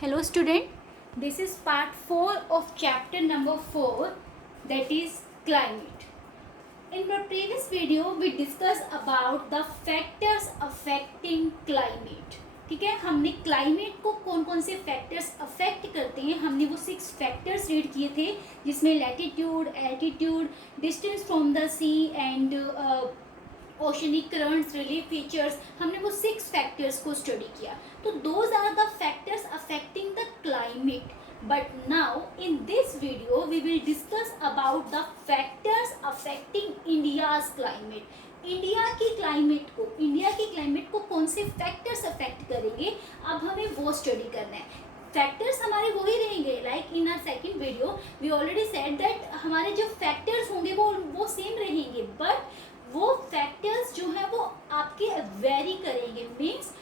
Hello student, this is part 4 of chapter number 4, that is climate. In the previous video we discussed about the factors affecting climate. ठीक है, हमने climate को कौन कौन से factors affect करते हैं हमने वो 6 फैक्टर्स रीड किए थे, जिसमें latitude, altitude, distance from the sea and oceanic currents, relief features, हमने वो 6 फैक्टर्स को स्टडी किया. तो those are the factors affecting the climate. But now in this video we will discuss about the factors affecting India's climate. India की climate को कौन से factors affect करेंगे, अब हमें वो स्टडी करना है. फैक्टर्स हमारे वही रहेंगे, like in our second video we already said that हमारे जो फैक्टर्स होंगे वो सेम रहेंगे, बट वो फैक्टर्स जो है वो आपके वेरी करेंगे. मीन्स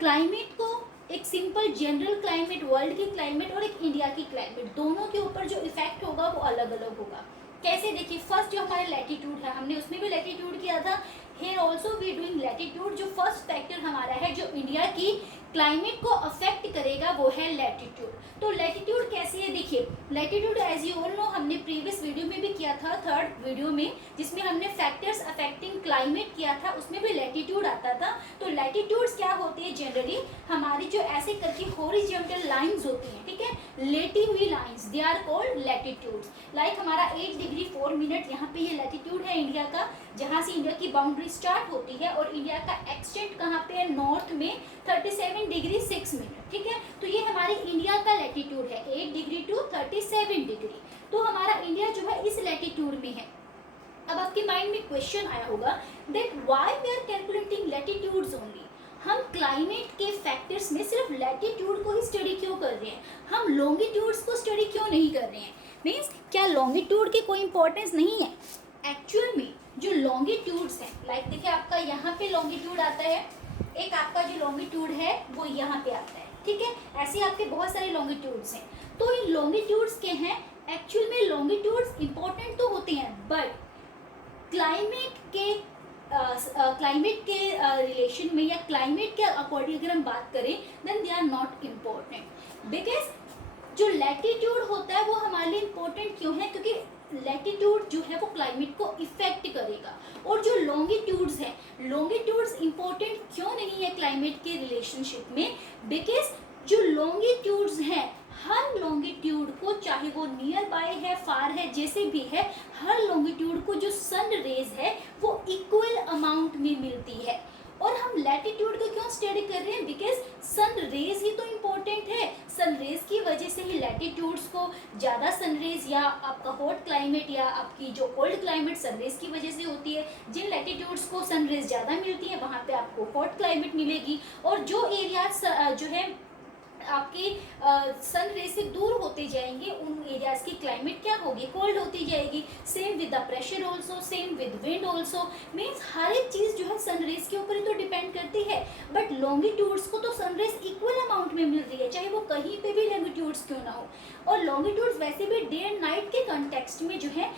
क्लाइमेट को एक सिंपल जनरल क्लाइमेट, वर्ल्ड की क्लाइमेट और एक इंडिया की क्लाइमेट, दोनों के ऊपर जो इफेक्ट होगा वो अलग अलग होगा. कैसे, देखिए फर्स्ट जो हमारा लैटिट्यूड है, हमने उसमें भी लैटिट्यूड किया था. Here also we doing latitude. जो फर्स्ट फैक्टर हमारा है जो इंडिया की क्लाइमेट को अफेक्ट करेगा वो है लैटिट्यूड. तो लैटिट्यूड कैसे है, देखिए latitude as you all know हमने प्रीवियस वीडियो में भी किया था, थर्ड वीडियो में, जिसमें हमने फैक्टर्स अफेक्टिंग क्लाइमेट किया था, उसमें भी लैटिट्यूड आता था. तो लैटिट्यूड्स क्या होती है, जनरली हमारी जो ऐसे करके हॉरिजॉन्टल लाइंस होती हैं, ठीक है, लेटी हुई lines, they are called latitudes. Like हमारा 8 डिग्री 4 मिनट यहाँ पे ये लैटिट्यूड है इंडिया का, जहाँ से इंडिया की बाउंड्री स्टार्ट होती है, और इंडिया का एक्सटेंट कहाँ पे है, नॉर्थ में 37 डिग्री 6 मिनट. ठीक है, तो ये हमारी इंडिया का लैटिट्यूड है 8 डिग्री टू 37 डिग्री. तो हमारा इंडिया जो है इस लैटिट्यूड में है. अब आपके माइंड में क्वेश्चन आया होगा that why we are calculating latitudes only. हम क्लाइमेट के फैक्टर्स में सिर्फ लैटिट्यूड को ही स्टडी क्यों कर रहे हैं, हम लॉन्गिट्यूड्स को स्टडी क्यों नहीं कर रहे हैं. मीन्स क्या लॉन्गिट्यूड की कोई इंपॉर्टेंस नहीं है. एक्चुअल में जो लॉन्गिट्यूड्स हैं, लाइक देखिए आपका यहाँ पे लॉन्गिट्यूड आता है, एक आपका जो लॉन्गिट्यूड है वो यहाँ पे आता है. ठीक है, ऐसे आपके बहुत सारे लॉन्गिट्यूड्स हैं. तो ये लॉन्गिट्यूड्स के हैं, एक्चुअल में लॉन्गिट्यूड्स इंपॉर्टेंट तो होते हैं, बट क्लाइमेट के रिलेशन में या क्लाइमेट के अकॉर्डिंग अगर हम बात करें then they are not important. Because जो लैटिट्यूड होता है वो हमारे लिए इम्पोर्टेंट क्यों है, क्योंकि लैटिट्यूड जो है वो क्लाइमेट को इफेक्ट करेगा. और जो लॉन्गिट्यूड्स हैं, लॉन्गिट्यूड्स इंपॉर्टेंट क्यों नहीं है क्लाइमेट के रिलेशनशिप में, बिकॉज जो लॉन्गिट्यूड्स हैं, हर लॉन्गिट्यूड को, चाहे वो नियर बाय है, फार है, जैसे भी है, हर लॉन्गिट्यूड को जो सन रेज है वो इक्वल अमाउंट में मिलती है. और हम लैटिट्यूड को क्यों स्टडी कर रहे हैं, बिकॉज सन रेज ही तो इम्पोर्टेंट है. सन रेज की वजह से ही लैटिट्यूड्स को ज़्यादा सन रेज, या आपका हॉट क्लाइमेट या आपकी जो कोल्ड क्लाइमेट सन रेज की वजह से होती है. जिन लैटिट्यूड्स को सन रेज ज़्यादा मिलती है वहाँ पे आपको हॉट क्लाइमेट मिलेगी, और जो एरियाज जो है आपके सन रे से दूर होते जाएंगे उन एरियाज की क्लाइमेट क्या होगी, कोल्ड होती जाएगी. Same with the pressure also, same with wind also. Means हर एक चीज़ जो है सन रेज के ऊपर ही तो डिपेंड करती है. बट लॉन्गिट्यूड्स को तो सन रेज इक्वल अमाउंट में मिल रही है, चाहे वो कहीं पे भी लॉन्गिट्यूड्स क्यों ना हो. और लॉन्गिट्यूड्स वैसे भी डे एंड नाइट के कंटेक्स्ट में जो है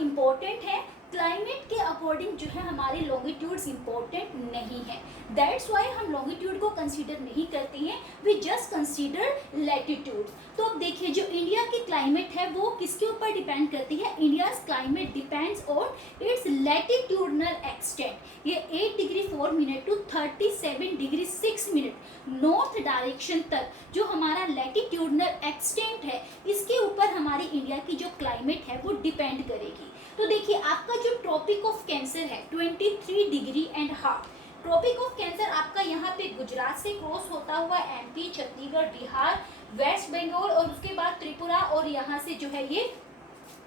इम्पोर्टेंट है. क्लाइमेट के अकॉर्डिंग जो है हमारे लॉन्गिट्यूड्स इंपॉर्टेंट नहीं है. दैट्स वाई हम लॉन्गिट्यूड को कंसीडर नहीं करते हैं, वी जस्ट कंसीडर लैटिट्यूड्स. तो अब देखिए जो इंडिया की क्लाइमेट है वो किसके ऊपर डिपेंड करती है, India's climate depends on its latitudinal extent. ये 8 degree 4 minute to 37 degree 6 minute north direction तक जो हमारा लैटिट्यूडनल एक्सटेंट है, इसके ऊपर हमारी इंडिया की जो क्लाइमेट है वो डिपेंड करेगी. तो देखिए आपका जो ट्रॉपिक ऑफ कैंसर है 23 degree and half, Tropic of Cancer आपका यहाँ पे गुजरात से क्रॉस होता हुआ एमपी, छत्तीसगढ़, बिहार, वेस्ट बंगाल और उसके बाद त्रिपुरा, और यहाँ से जो है ये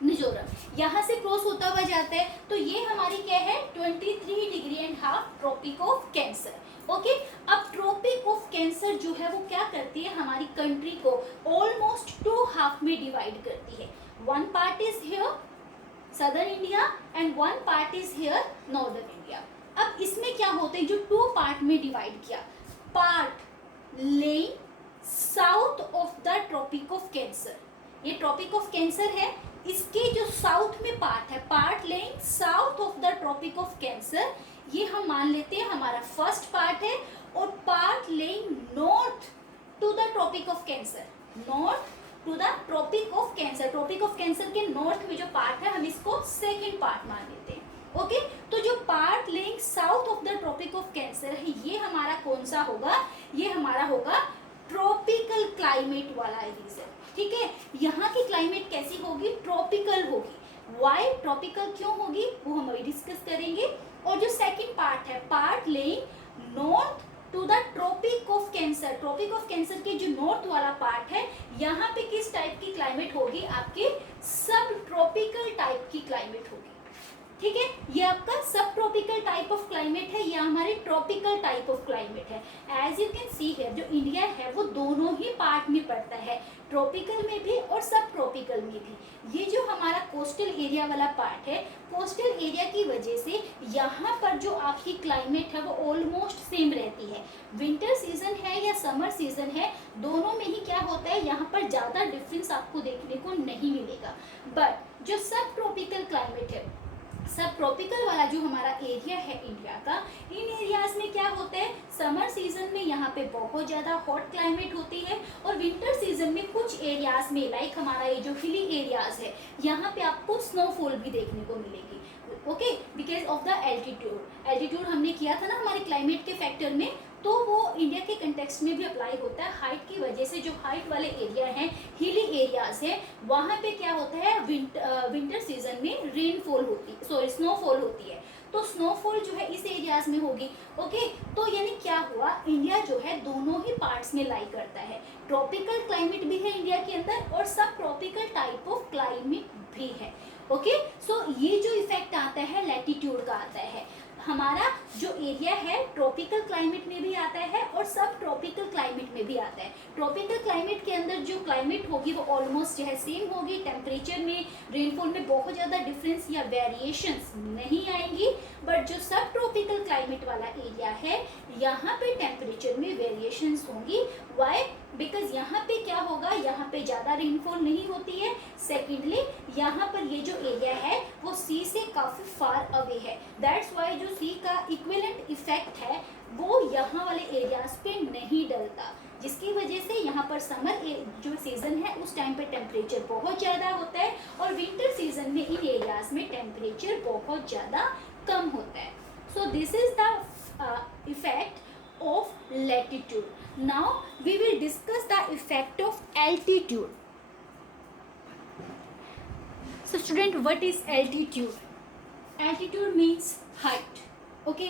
मिजोरम, यहाँ से क्रॉस होता हुआ जाता है. तो ये हमारी क्या है 23 degree and half Tropic of Cancer. Okay, अब ट्रॉपिक ऑफ कैंसर जो है वो क्या करती है, हमारी कंट्री को ऑलमोस्ट 2 हाफ में डिवाइड करती है. One part is here southern India and one part is here northern India. अब इसमें क्या होते हैं, जो 2 पार्ट में डिवाइड किया, part lying south of the Tropic of Cancer. ये ट्रॉपिक ऑफ कैंसर है, इसके जो साउथ में पार्ट है, part lying south of the Tropic of Cancer, ये हम मान लेते हैं हमारा फर्स्ट पार्ट है. और part lying north to the Tropic of Cancer, north to the Tropic of Cancer, Tropic of Cancer के नॉर्थ में जो पार्ट है हम इसको सेकेंड पार्ट मान लेते हैं। ओके तो जो part lying south of the Tropic of Cancer है ये हमारा कौन सा होगा, ये हमारा होगा ट्रॉपिकल क्लाइमेट वाला रीजन। ठीक है, यहाँ की क्लाइमेट कैसी होगी, ट्रॉपिकल होगी। वाई ट्रॉपिकल क्यों होगी वो हम अभी डिस्कस करेंगे। और जो सेकंड पार्ट है, part lying north to the Tropic of Cancer, Tropic of Cancer के जो नॉर्थ वाला पार्ट है यहाँ पे किस टाइप की क्लाइमेट होगी, आपकी सब ट्रॉपिकल टाइप की क्लाइमेट होगी। ठीक है, ये आपका सब ट्रॉपिकल टाइप ऑफ क्लाइमेट है, या हमारी ट्रॉपिकल टाइप ऑफ क्लाइमेट है। एज यू कैन सी है जो इंडिया है वो दोनों ही पार्ट में पड़ता है, ट्रॉपिकल में भी और सब ट्रॉपिकल में भी। ये जो हमारा कोस्टल एरिया वाला पार्ट है, कोस्टल एरिया की वजह से यहाँ पर जो आपकी क्लाइमेट है वो ऑलमोस्ट सेम रहती है। विंटर सीजन है या समर सीजन है, दोनों में ही क्या होता है, यहाँ पर ज़्यादा डिफरेंस आपको देखने को नहीं मिलेगा। बट जो सब ट्रॉपिकल क्लाइमेट है, सब ट्रॉपिकल वाला जो हमारा एरिया है इंडिया का, इन एरियाज में क्या होता है, समर सीजन में यहाँ पे बहुत ज़्यादा हॉट क्लाइमेट होती है, और विंटर सीजन में कुछ एरियाज में लाइक हमारा ये जो हिली एरियाज है यहाँ पे आपको स्नोफॉल भी देखने को मिलेगी। Okay, because of the altitude, altitude हमने किया था ना हमारे क्लाइमेट के फैक्टर में, तो वो इंडिया के कंटेक्स्ट में भी अप्लाई होता है। हाइट की वजह से जो हाइट वाले एरिया हैं, हिली एरियाज हैं, वहाँ पे क्या होता है, विंटर सीजन में रेनफॉल होती है, सॉरी स्नोफॉल होती है। तो स्नोफॉल जो है इस एरियाज में होगी। ओके, तो यानी क्या हुआ, इंडिया जो है दोनों ही पार्ट्स में लाई करता है, ट्रॉपिकल क्लाइमेट भी है इंडिया के अंदर और सब ट्रॉपिकल टाइप ऑफ क्लाइमेट भी है। ओके, सो ये जो इफेक्ट आता है लैटिट्यूड का आता है, हमारा जो एरिया है ट्रॉपिकल क्लाइमेट में भी आता है और सब ट्रॉपिकल क्लाइमेट में भी आता है। ट्रॉपिकल क्लाइमेट के अंदर जो क्लाइमेट होगी वो ऑलमोस्ट जो है सेम होगी, टेम्परेचर में, रेनफॉल में बहुत ज़्यादा डिफरेंस या वेरिएशंस नहीं आएंगी। बट जो सब ट्रॉपिकल क्लाइमेट वाला एरिया है यहाँ पे टेम्परेचर में वेरिएशंस होंगी। वाई, बिकॉज यहाँ पे क्या होगा, यहाँ पे ज़्यादा रेनफॉल नहीं होती है। सेकेंडली यहाँ पर ये जो एरिया है वो सी से काफ़ी फार अवे है, दैट्स वाई जो सी का इक्विवेलेंट इफेक्ट है वो यहाँ वाले एरियाज पे नहीं डलता, जिसकी वजह से यहाँ पर समर जो सीज़न है उस टाइम पे टेम्परेचर बहुत ज़्यादा होता है और विंटर सीजन में इन एरियाज में टेम्परेचर बहुत ज़्यादा कम होता है। So this is the effect of latitude. Now we will discuss the effect of altitude. So student, what is altitude? Altitude means height. Okay,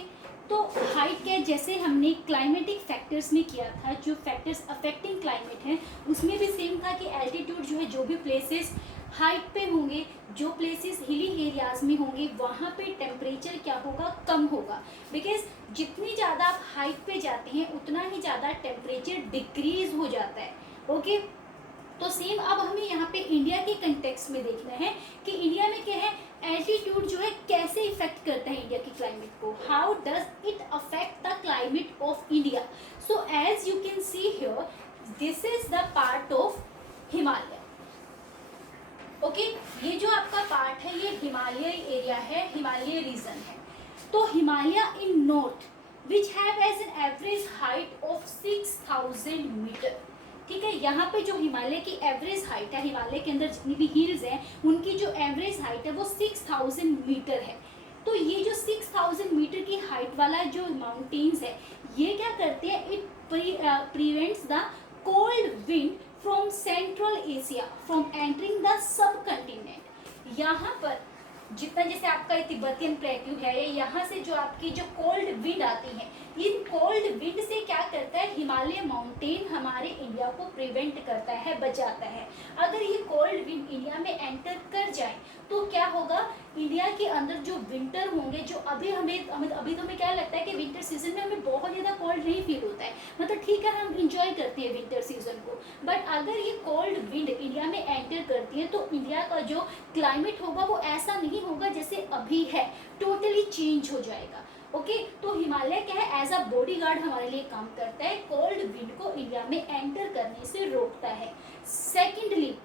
तो हाइट क्या, जैसे हमने क्लाइमेटिक फैक्टर्स में किया था, जो फैक्टर्स अफेक्टिंग क्लाइमेट हैं उसमें भी सेम था कि एल्टीट्यूड जो है, जो भी प्लेसेस हाइट पे होंगे, जो प्लेसेस हिली एरियाज में होंगे वहाँ पे टेम्परेचर क्या होगा, कम होगा। बिकॉज जितनी ज़्यादा आप हाइट पे जाते हैं उतना ही ज़्यादा टेम्परेचर डिक्रीज हो जाता है। ओके, तो सेम अब हमें यहाँ पे इंडिया के कंटेक्स्ट में देखना है कि इंडिया में क्या है, एल्टीट्यूड जो है कैसे इफेक्ट करता है इंडिया की क्लाइमेट को, how does it affect the climate of India. So as you can see here, this is the part of Himalaya. Okay, ये जो आपका पार्ट है ये हिमालय एरिया है, हिमालय रीजन है। तो Himalaya in north which have as an average height of 6000 metre. ठीक है, यहाँ पे जो हिमालय की एवरेज हाइट है, हिमालय के अंदर जितनी भी हिल्स हैं उनकी जो एवरेज हाइट है वो 6000 मीटर है। तो ये जो 6000 मीटर की हाइट वाला जो माउंटेन्स है ये क्या करते हैं, it prevents the cold wind from central Asia from entering the sub continent. यहाँ पर जितना जैसे आपका तिब्बतियन प्लेट्यू है, यहाँ से जो आपकी जो कोल्ड विंड आती है, इन कोल्ड विंड से क्या करता है, हिमालय माउंटेन हमारे इंडिया को प्रिवेंट करता है, बचाता है। अगर ये कोल्ड विंड इंडिया में एंटर कर जाए तो क्या होगा, इंडिया के अंदर जो विंटर होंगे, जो अभी अभी तो हमें क्या लगता है कि विंटर सीजन में हमें बहुत ज़्यादा कोल्ड नहीं फील होता है, मतलब ठीक है हम इंजॉय करते हैं विंटर सीजन को। बट अगर ये कोल्ड विंड इंडिया में एंटर करती है तो इंडिया का जो क्लाइमेट होगा वो ऐसा नहीं होगा जैसे अभी है, टोटली चेंज हो जाएगा। ओके, तो हिमालय क्या है, एज अ बॉडीगार्ड हमारे लिए काम करता है, कोल्ड विंड को इंडिया में एंटर करने से रोकता है। सेकेंडली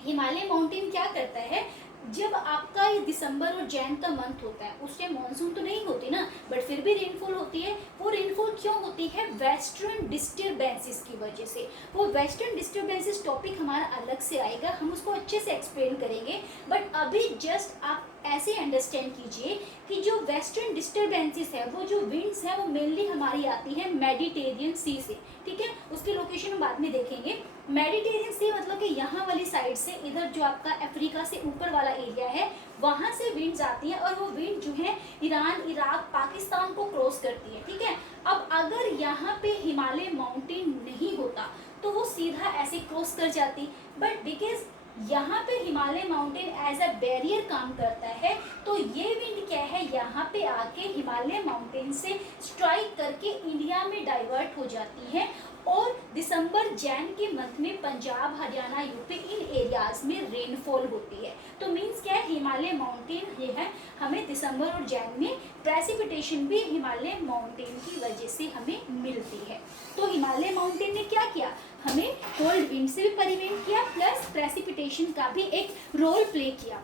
हिमालय माउंटेन क्या करता है, जब आपका ये दिसंबर और जैन का मंथ होता है उस टाइम मानसून तो नहीं होती ना, बट फिर भी रेनफॉल होती है। वो रेनफॉल क्यों होती है? वेस्टर्न डिस्टर्बेंसेस की वजह से। वो वेस्टर्न डिस्टर्बेंसेस टॉपिक हमारा अलग से आएगा, हम उसको अच्छे से एक्सप्लेन करेंगे, बट अभी जस्ट आप ऐसे अंडरस्टैंड कीजिए कि जो वेस्टर्न डिस्टर्बेंसेस है, वो जो विंड्स है, वो मेनली हमारी आती है मेडिटेरियन सी से, ठीक है। उसकी लोकेशन हम बाद में देखेंगे। मेडिटेरियन सी मतलब कि यहाँ वाली साइड से, इधर जो आपका अफ्रीका से ऊपर वाला एरिया है, वहाँ से विंड्स आती हैं, और वो विंड जो है ईरान, इराक, पाकिस्तान को क्रॉस करती है, ठीक है। अब अगर यहाँ पे हिमालय माउंटेन नहीं होता तो वो सीधा ऐसे क्रॉस कर जाती, बट बिकॉज यहाँ पे Himalaya mountain as a barrier काम करता है, तो ये विंड क्या है, यहाँ पे आके हिमालय माउंटेन से स्ट्राइक करके इंडिया में डाइवर्ट हो जाती है, और दिसंबर जैन के मंथ में Punjab, Haryana, UP in areas में रेनफॉल होती है। तो मीन्स क्या है, हिमालय माउंटेन ये है, हमें दिसंबर और जैन में प्रेसिपिटेशन भी हिमालय माउंटेन की वजह से हमें मिलती है। तो हिमालय माउंटेन ने क्या किया, हमें कोल्ड विंड से भी प्रिवेंट किया, प्लस प्रेसिपिटेशन का भी एक रोल प्ले किया।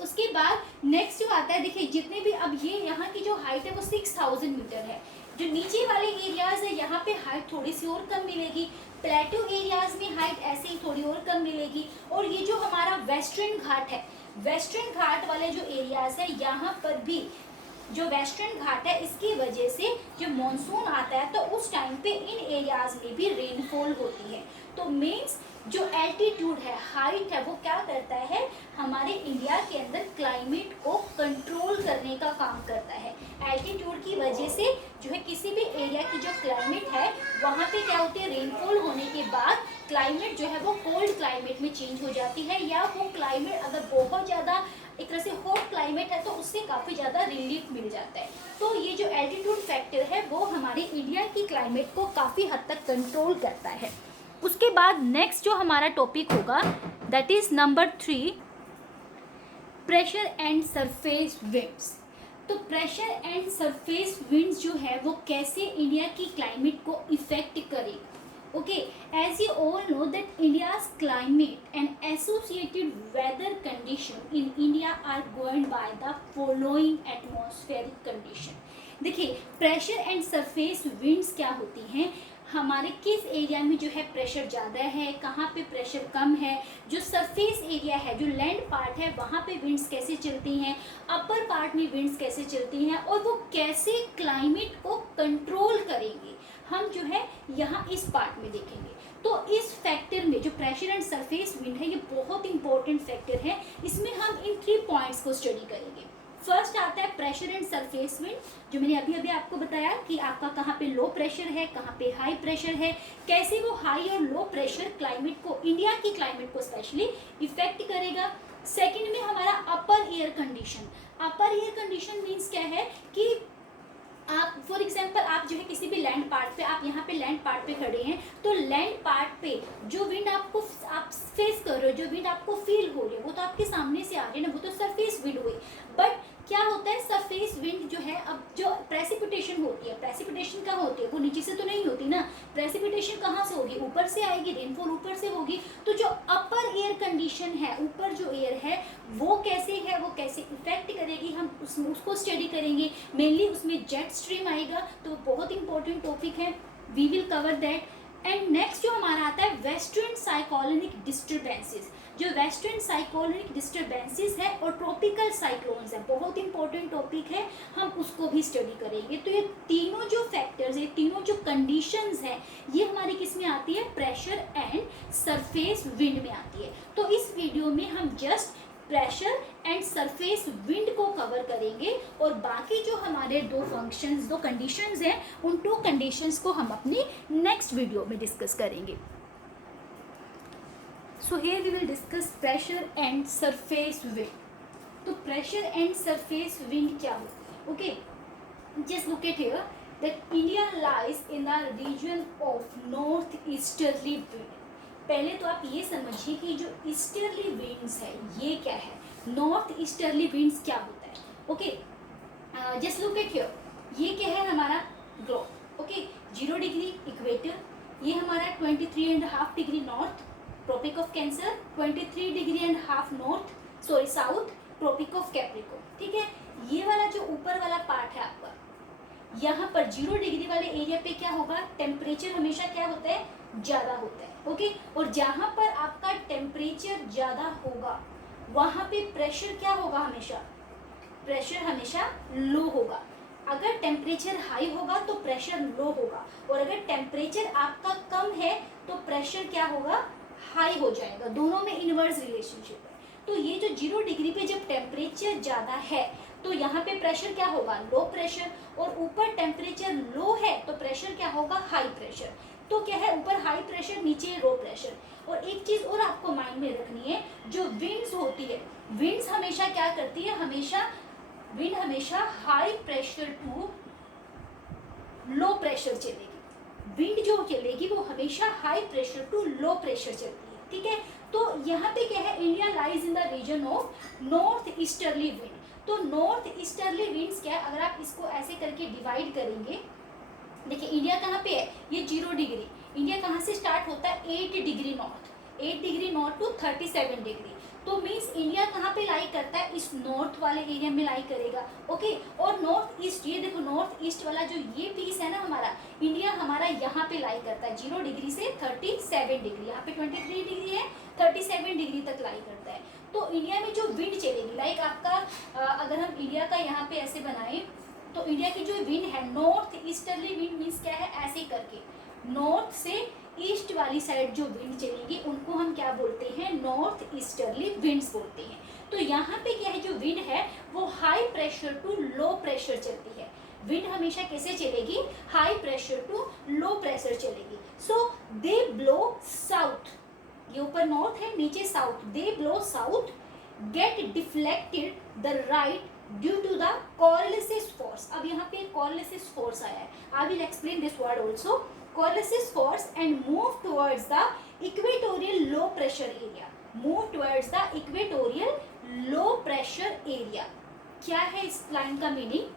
उसके बाद नेक्स्ट जो आता है, देखिए जितने भी, अब ये यहाँ की जो हाइट है वो 6000 मीटर है। जो नीचे वाले एरियाज है यहाँ पे हाइट थोड़ी सी और कम मिलेगी, प्लेटो एरियाज में हाइट ऐसे ही थोड़ी और कम मिलेगी, और ये जो हमारा वेस्टर्न घाट है, वेस्टर्न घाट वाले जो एरियाज है यहाँ पर भी जो वेस्टर्न घाट है, इसकी वजह से जो मॉनसून आता है तो उस टाइम पे इन एरियाज में भी रेनफॉल होती है। तो मीन्स जो एल्टीट्यूड है, हाइट है, वो क्या करता है, हमारे इंडिया के अंदर क्लाइमेट को कंट्रोल करने का काम करता है। एल्टीट्यूड की वजह से जो है किसी भी एरिया की जो क्लाइमेट है वहाँ पे क्या होती है, रेनफॉल होने के बाद क्लाइमेट जो है वो कोल्ड क्लाइमेट में चेंज हो जाती है, या वो क्लाइमेट अगर बहुत ज़्यादा एक तरह से हॉट क्लाइमेट है तो उससे काफ़ी ज़्यादा रिलीफ मिल जाता है। तो ये जो एल्टीट्यूड फैक्टर है वो हमारे इंडिया की क्लाइमेट को काफ़ी हद तक कंट्रोल करता है। उसके बाद नेक्स्ट जो हमारा टॉपिक होगा that is number 3, pressure and surface winds. तो प्रेशर एंड सरफेस विंड्स जो है वो कैसे इंडिया की क्लाइमेट को इफेक्ट करेगा। Okay, as you all know that India's climate and associated weather condition in India are governed by the following atmospheric condition। देखिए pressure and surface winds क्या होती हैं, हमारे किस एरिया में जो है प्रेशर ज़्यादा है, कहाँ पे प्रेशर कम है, जो सरफेस एरिया है, जो लैंड पार्ट है, वहाँ पे विंड्स कैसे चलती हैं, अपर पार्ट में विंड्स कैसे चलती हैं, और वो कैसे क्लाइमेट को कंट्रोल करेंगे, हम जो है यहाँ इस पार्ट में देखेंगे। तो इस फैक्टर में जो प्रेशर एंड सरफेस विंड है ये बहुत इंपॉर्टेंट फैक्टर है, इसमें हम इन 3 पॉइंट्स को स्टडी करेंगे। फर्स्ट आता है प्रेशर एंड सरफेस विंड, जो मैंने अभी अभी आपको बताया कि आपका कहाँ पे लो प्रेशर है, कहाँ पे हाई प्रेशर है, कैसे वो हाई और लो प्रेशर क्लाइमेट को, इंडिया की क्लाइमेट को स्पेशली इफेक्ट करेगा। सेकेंड में हमारा अपर एयर कंडीशन। अपर एयर कंडीशन मीन्स क्या है कि आप फॉर एग्जाम्पल आप जो है किसी भी लैंड पार्ट पे, आप यहाँ पे लैंड पार्ट पे खड़े हैं, तो लैंड पार्ट पे जो विंड आपको, आप फेस कर रहे हो, जो विंड आपको फील हो रही है वो तो आपके सामने से आ रही है ना, वो तो सरफेस विंड हुई। बट क्या होता है, सरफेस विंड जो है, अब जो प्रेसिपिटेशन होती है, प्रेसिपिटेशन कहाँ होती है, वो नीचे से तो नहीं होती ना, प्रेसिपिटेशन कहाँ से होगी, ऊपर से आएगी, रेनफॉल ऊपर से होगी। तो जो अपर एयर कंडीशन है, ऊपर जो एयर है वो कैसे है, वो कैसे इफेक्ट करेगी, हम उसको स्टडी करेंगे। मेनली उसमें जेट स्ट्रीम आएगा, तो बहुत इंपॉर्टेंट टॉपिक है, we will cover that. And next जो हमारा आता है वेस्टर्न साइक्लोनिक डिस्टर्बेंसेस। जो वेस्टर्न साइक्लोनिक डिस्टर्बेंसेस है और ट्रॉपिकल साइक्लोन्स है, बहुत इंपॉर्टेंट टॉपिक है, हम उसको भी स्टडी करेंगे। तो ये तीनों जो फैक्टर्स है, तीनों जो कंडीशंस हैं, ये हमारी किस में आती है, प्रेशर एंड सरफेस विंड में आती है। तो इस वीडियो में हम just pressure and surface wind को कवर करेंगे, और बाकी जो हमारे 2 फंक्शंस, 2 कंडीशंस हैं, उन 2 कंडीशंस को हम अपनी नेक्स्ट वीडियो में डिस्कस करेंगे। So here we will discuss pressure and surface wind. तो प्रेशर एंड सरफेस विंड क्या होती है, okay, just look at here that India lies in the region of north easterly wind. पहले तो आप ये समझिए कि जो ईस्टर्ली विंड्स है ये क्या है, नॉर्थ ईस्टर्ली विंड्स क्या होता है, okay. Just look at here, ये क्या है हमारा ग्लोब, ओके, 0 डिग्री इक्वेटर, ये हमारा 23.5 degree north, Tropic of Cancer, 23.5 degree north sorry south Tropic of Capricorn, ठीक है। ये वाला जो ऊपर वाला पार्ट है आपका, यहाँ पर 0 डिग्री वाले एरिया पे क्या होगा, टेम्परेचर हमेशा क्या होता है, ज़्यादा होता है, ओके। और जहाँ पर आपका टेम्परेचर ज़्यादा होगा वहाँ पे प्रेशर क्या होगा, हमेशा प्रेशर हमेशा लो होगा। अगर टेम्परेचर हाई होगा तो प्रेशर लो होगा, और अगर टेम्परेचर आपका कम है तो प्रेशर क्या होगा, हाई हो जाएगा। दोनों में इनवर्स रिलेशनशिप है। तो ये जो 0 डिग्री पे जब टेम्परेचर ज़्यादा है तो यहाँ पे प्रेशर क्या होगा, लो प्रेशर, और ऊपर टेम्परेचर लो है तो प्रेशर क्या होगा, हाई प्रेशर। तो क्या है, ऊपर हाई प्रेशर, नीचे लो प्रेशर। और एक चीज़ और आपको माइंड में रखनी है, जो विंड्स होती है, विंड्स हमेशा क्या करती है, विंड हमेशा high pressure to low pressure चलेगी। विंड जो चलेगी वो हमेशा high pressure to low pressure चलती है, ठीक है। तो यहाँ पे क्या है, India lies in the region of north easterly wind. तो नॉर्थ ईस्टर्ली विंड्स क्या है, अगर आप इसको ऐसे करके डिवाइड करेंगे, देखिए इंडिया कहाँ पे है, ये 0 डिग्री। इंडिया कहाँ से स्टार्ट होता है, 8 degree north, 8 degree north to 37 degree. तो मीन्स इंडिया कहाँ पे लाई करता है, इस नॉर्थ वाले एरिया में लाई करेगा, ओके। और नॉर्थ ईस्ट, ये देखो नॉर्थ ईस्ट वाला जो ये पीस है ना हमारा, इंडिया हमारा यहाँ पे लाई करता है 0 डिग्री से 37 डिग्री। यहाँ पे 23 डिग्री है, 37 डिग्री तक लाई करता है। तो इंडिया में जो विंड चलेगी, लाइक आपका अगर हम इंडिया का यहाँ पे ऐसे बनाएं, तो इंडिया की जो विंड है, नॉर्थ ईस्टर्ली विंड मीन्स क्या है, ऐसे करके नॉर्थ से ईस्ट वाली साइड जो विंड चलेगी उनको हम क्या बोलते हैं, नॉर्थ ईस्टर्ली विंड्स बोलते हैं। तो यहाँ पे क्या है, जो विंड है वो high pressure to low pressure चलती है। विंड हमेशा कैसे चलेगी, high pressure to low pressure चलेगी। सो दे ब्लो साउथ, ये ऊपर नॉर्थ है, नीचे south, they blow south, get deflected the right due to the Coriolis force. अब यहाँ पे कॉर्लिसिस फोर्स आया है, I will explain this word also, Coriolis force, and move towards the equatorial low pressure area, move towards the equatorial low pressure area. क्या है इस line का meaning,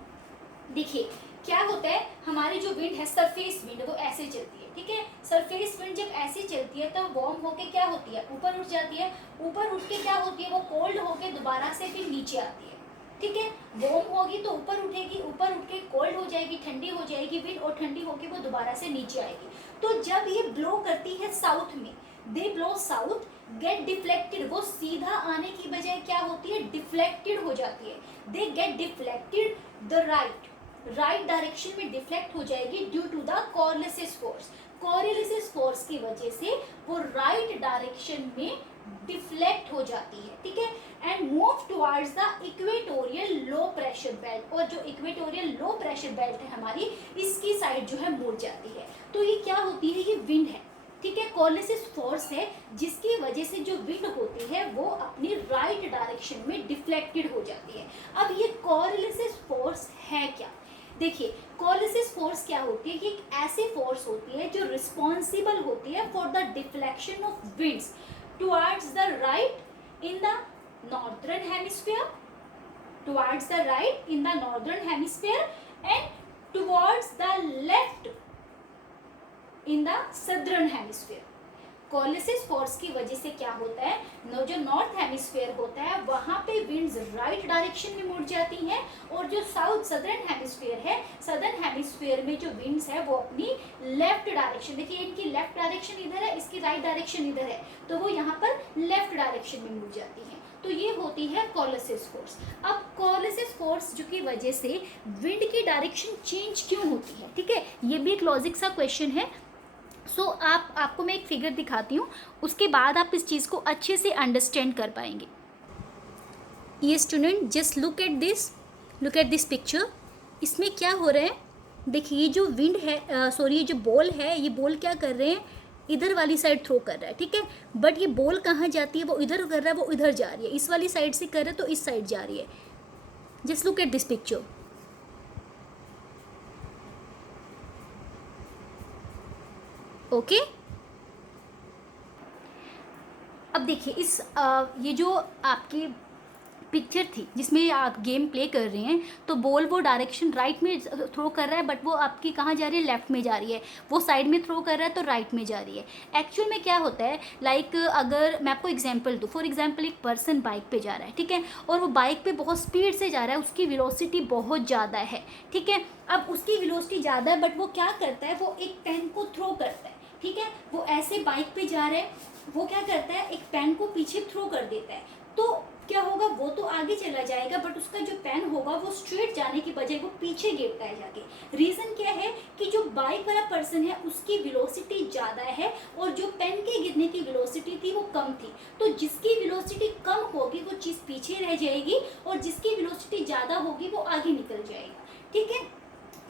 देखिए क्या होता है, हमारी जो विंड है सरफेस विंड, वो ऐसे चलती है, ठीक है। सरफेस विंड जब ऐसे चलती है तो वार्म होके क्या होती है, ऊपर उठ जाती है, ऊपर उठ के क्या होती है, वो कोल्ड होके दोबारा से फिर नीचे आती है, ठीक है। वार्म होगी तो ऊपर उठेगी, ऊपर उठ के कोल्ड हो जाएगी, ठंडी हो जाएगी विंड, और ठंडी होके वो दोबारा से नीचे आएगी। तो जब ये ब्लो करती है साउथ में, दे ब्लो साउथ, गेट डिफ्लेक्टेड, वो सीधा आने की बजाय क्या होती है, डिफ्लेक्टेड हो जाती है। They get deflected the right direction में डिफ्लेक्ट हो जाएगी due to the Coriolis force. Coriolis force की वजह से वो राइट डायरेक्शन में डिफ्लेक्ट हो जाती है, ठीक है। And move towards the equatorial low pressure belt, और जो इक्वेटोरियल लो प्रेशर बेल्ट है हमारी, इसकी साइड जो है मुड़ जाती है। तो ये क्या होती है, ये विंड है, ठीक है, कॉर्लिसिस फोर्स है, जिसकी वजह से जो विंड होती है वो अपनी राइट डायरेक्शन में डिफ्लेक्टेड हो जाती है। अब ये कॉर्लिसिस फोर्स है क्या, देखिए कॉर्लिसिस फोर्स क्या होती है, ये एक ऐसी फोर्स होती है जो रिस्पॉन्सिबल होती है for the deflection of winds towards the right in the northern hemisphere, towards the right in the northern hemisphere, and towards the left in the southern hemisphere. Coriolis force की वजह से क्या होता है, जो नॉर्थ हेमिस्फीयर होता है वहाँ पे विंड्स राइट डायरेक्शन में मुड़ जाती हैं, और जो साउथ सदर्न हेमिस्फीयर है, सदर्न हेमिस्फीयर में जो विंड्स है वो अपनी लेफ्ट डायरेक्शन, देखिए इनकी लेफ्ट डायरेक्शन इधर है, इसकी राइट डायरेक्शन इधर है, तो वो यहाँ पर लेफ्ट डायरेक्शन में मुड़ जाती हैं। तो ये होती है कॉर्लिसिस फोर्स। अब कॉर्लिसिस फोर्स जो की वजह से विंड की डायरेक्शन चेंज क्यों होती है, ठीक है, ये भी एक लॉजिक सा क्वेश्चन है। आपको मैं एक फिगर दिखाती हूँ, उसके बाद आप इस चीज़ को अच्छे से अंडरस्टैंड कर पाएंगे। ये student just look at this picture. इसमें क्या हो रहा है, देखिए ये जो विंड है, ये जो बॉल है, ये बॉल क्या कर रहे हैं, इधर वाली साइड थ्रो कर रहा है, ठीक है। बट ये बॉल कहाँ जाती है, वो इधर कर रहा है, वो इधर जा रही है, इस वाली साइड से कर रहा है तो इस साइड जा रही है। Just look at this picture. Okay अब देखिए ये जो आपकी पिक्चर थी जिसमें आप गेम प्ले कर रहे हैं, तो बॉल वो डायरेक्शन राइट में थ्रो कर रहा है, बट वो आपकी कहाँ जा रही है, लेफ्ट में जा रही है। वो साइड में थ्रो कर रहा है तो राइट में जा रही है। एक्चुअल में क्या होता है, लाइक अगर मैं आपको एग्जांपल दूँ, फॉर एग्जांपल एक पर्सन बाइक पे जा रहा है, ठीक है, और वो बाइक पे बहुत स्पीड से जा रहा है, उसकी वेलोसिटी बहुत ज़्यादा है, ठीक है। अब उसकी वेलोसिटी ज़्यादा है, बट वो क्या करता है, वो एक पेन को थ्रो करता है, ठीक है। वो ऐसे बाइक पे जा रहा है, वो क्या करता है, एक पेन को पीछे थ्रो कर देता है, तो क्या होगा, वो तो आगे चला जाएगा, बट उसका जो पेन होगा वो स्ट्रेट जाने की बजाय वो पीछे गिरता है जाके। रीज़न क्या है कि जो बाइक वाला पर्सन है उसकी वेलोसिटी ज़्यादा है और जो पेन के गिरने की वेलोसिटी थी वो कम थी। तो जिसकी वेलोसिटी कम होगी वो चीज़ पीछे रह जाएगी और जिसकी वेलोसिटी ज़्यादा होगी वो आगे निकल जाएगा, ठीक है।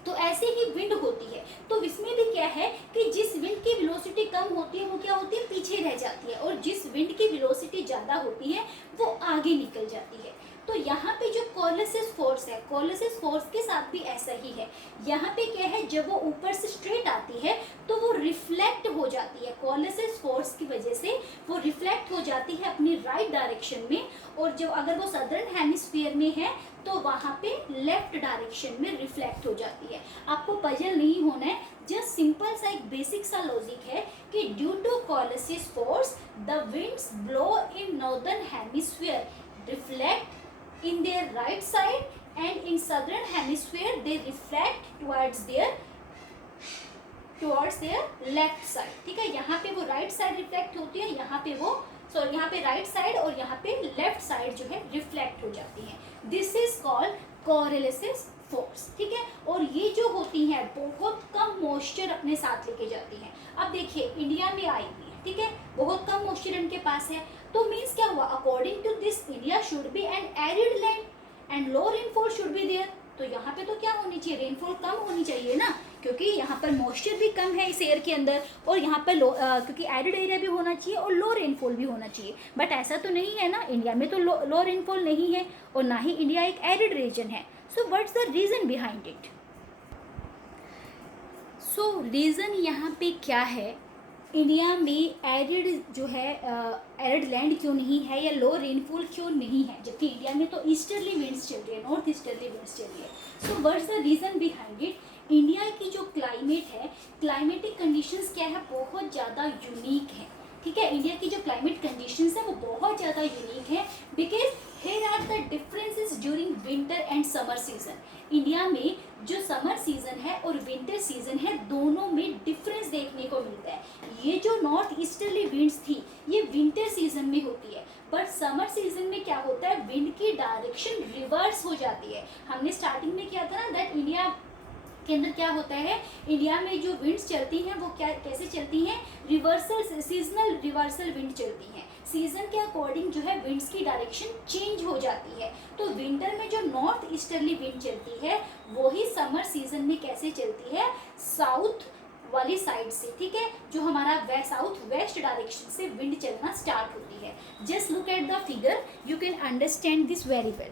तो ऐसे ही विंड होती है। तो इसमें भी क्या है कि जिस विंड की वेलोसिटी कम होती है वो क्या होती है, पीछे रह जाती है, और जिस विंड की वेलोसिटी ज़्यादा होती है वो आगे निकल जाती है। तो यहाँ पे जो कोलिसिस फोर्स है, कोलिसिस फोर्स के साथ भी ऐसा ही है। यहाँ पे क्या है, जब वो ऊपर से स्ट्रेट आती है तो वो रिफ्लेक्ट हो जाती है, कोलिसिस फोर्स की वजह से वो रिफ्लेक्ट हो जाती है अपनी राइट डायरेक्शन में, और जो अगर वो सदर्न हेमिस्फीयर में है तो वहाँ पे लेफ्ट डायरेक्शन में रिफ्लेक्ट हो जाती है। आपको पजल नहीं होना है, जस्ट सिंपल सा एक बेसिक सा लॉजिक है कि due to Coriolis force the winds blow in northern hemisphere reflect in their right side and in southern hemisphere they reflect towards their left side, ठीक है। यहाँ पे वो राइट साइड रिफ्लेक्ट होती है, यहाँ पे वो यहाँ पे राइट साइड और यहाँ पे लेफ्ट साइड जो है रिफ्लेक्ट हो जाती है। दिस इज कॉल्ड कोरिलेसिस फोर्स, ठीक है। और ये जो होती है बहुत कम मॉइस्चर अपने साथ लेके जाती है। अब देखिए इंडिया में आई हुई है, ठीक है, बहुत कम मॉइस्चर इनके पास है, तो मीन्स क्या हुआ, according to this India should be an arid land and low rainfall should be there. तो यहाँ पे तो क्या होनी चाहिए, रेनफॉल कम होनी चाहिए ना, क्योंकि यहाँ पर मॉइस्चर भी कम है इस एयर के अंदर, और यहाँ पर क्योंकि एरिड एरिया भी होना चाहिए और लो रेनफॉल भी होना चाहिए। बट ऐसा तो नहीं है ना, इंडिया में तो लो रेनफॉल नहीं है और ना ही इंडिया एक एरिड रीजन है। So what's the reason behind it. So reason यहाँ पे क्या है, इंडिया में एरिड जो है एरिड लैंड क्यों नहीं है या लो रेनफॉल क्यों नहीं है, जबकि इंडिया में तो ईस्टर्ली विंड्स चल रही है, नॉर्थ ईस्टर्ली विंड्स चल रही है। So what's the reason behind it. India की जो क्लाइमेट है, क्लाइमेटिक कंडीशंस क्या है, बहुत ज़्यादा यूनिक है, ठीक है। इंडिया की जो क्लाइमेट कंडीशंस है वो बहुत ज़्यादा यूनिक है, because here are the differences during winter and summer season। India में जो समर सीजन है और विंटर सीजन है दोनों में डिफरेंस देखने को मिलता है। ये जो नॉर्थ ईस्टर्ली विंड्स थी ये विंटर सीजन में होती है, बट समर सीजन में क्या होता है, विंड की डायरेक्शन रिवर्स हो जाती है। हमने स्टार्टिंग में किया था ना दैट इंडिया के अंदर क्या होता है, इंडिया में जो विंड्स चलती हैं वो क्या कैसे चलती हैं, रिवर्सल सीजनल रिवर्सल विंड चलती हैं। सीजन के अकॉर्डिंग जो है विंड्स की डायरेक्शन चेंज हो जाती है। तो विंटर में जो नॉर्थ ईस्टर्ली विंड चलती है वही समर सीजन में कैसे चलती है, साउथ वाली साइड से, ठीक है, जो हमारा साउथ वेस्ट डायरेक्शन से विंड चलना स्टार्ट होती है। Just look at the figure, you can understand this very well.